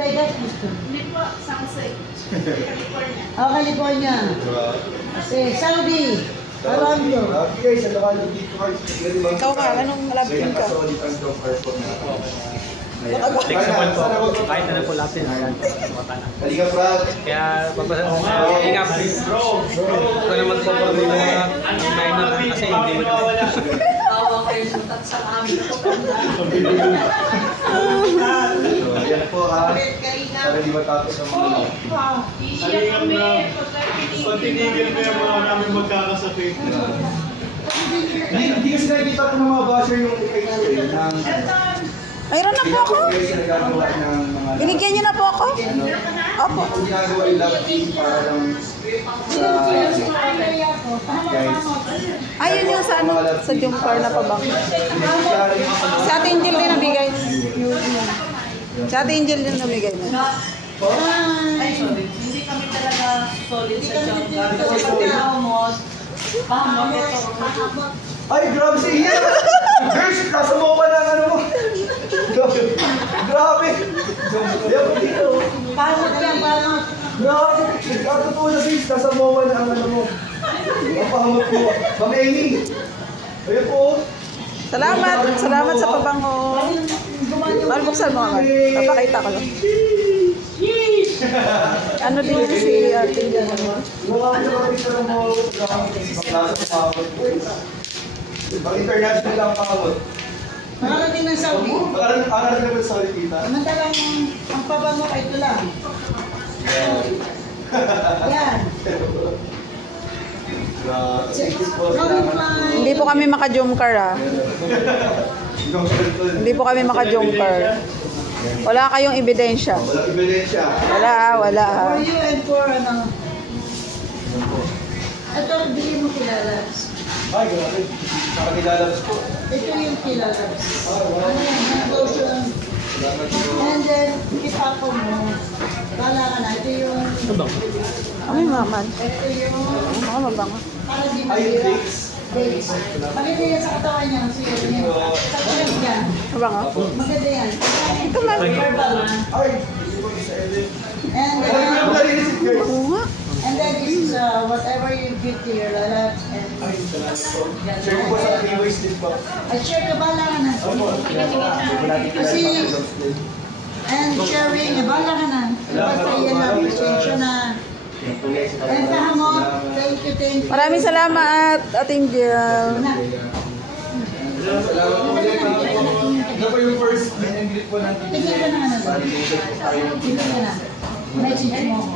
Vegas gusto. Hindi po, San Jose. California. Oh, California. Saudi. Toronto. Ikaw ka, anong malapit ka? Flexible po. Kahit na po lapin. Halika, Brad. Kaya papasal sa ingat. Ito naman po po yung mga minor kasi hindi mo na. Tawa kayo sutat sa amin. Ayan po ha. Para di matapos ang mga Isiya kami. Pag tinigil ko yung mga namin magkakasapit. Hindi kasi nakikita ko ng mga basher yung ng Mayroon na po ako. Binigyan niyo na po ako. Opo. Ang ginagawa yung love team para lang Ayun yung sa ano, sa jumper na pabang. Sa Ate Angel din nabigay. Sa Ate Angel din nabigay na. Ay, sorry. Hindi kami talaga solid sa jumper. Kasi pag tinamot, pahamot ito. Ay, grabe si Ian! Girls, nasa mo pa ng ano mo! Grabe! Ayan po dito! Paano yan, paano? Grabe! Nagkatotoo na guys, nasa mo pa ng ano mo! Ang pahamot mo! Ma'am Amy! Ayan po! Salamat! Salamat sa pabango. Malbuksan mo agad. Papakita ko lang. Ano din yun si Ate Angel? Pag-international lang ang pangamot. Makarating ng Saudi. Makarating naman sa Saudi kita. Samantalang ang pabango ay ito lang. Yan. Hindi po kami maka-jumper ah. Hindi po kami maka-jumper. Wala kayong ebidensya. Walang ebidensya. Wala ah, wala ah. For you and for ano. Ito, bili mo kilala. Ay, grabe. Nakakilalabas po. Ito yung kilala. Ano yan, lotion. And then, ipako mo. Bala ka na. Ito yung... Ay, maman. Ito yung... Baka mabango. Para di Ay, masira. dates. Dates. Maganda yan sa katawan niya. Sige, yan. Sa kulit niya. Mabango? Maganda yan. Ito man. Herbal na. Ay! And Ay, may then, narinig guys. Oo nga. and then this is whatever you give to your lalabs. And Share po sa freeways din po. share ka bala ka na. Kasi, and sharing, bala ka na. Basta yan lang, pasensya na. And kahamot, thank you, thank you. Maraming salamat, Ate Angel. Salamat po ulit. Ano po yung first meet and greet po natin? Tigil ka na nga na. Tigil ka na. Message mo ako.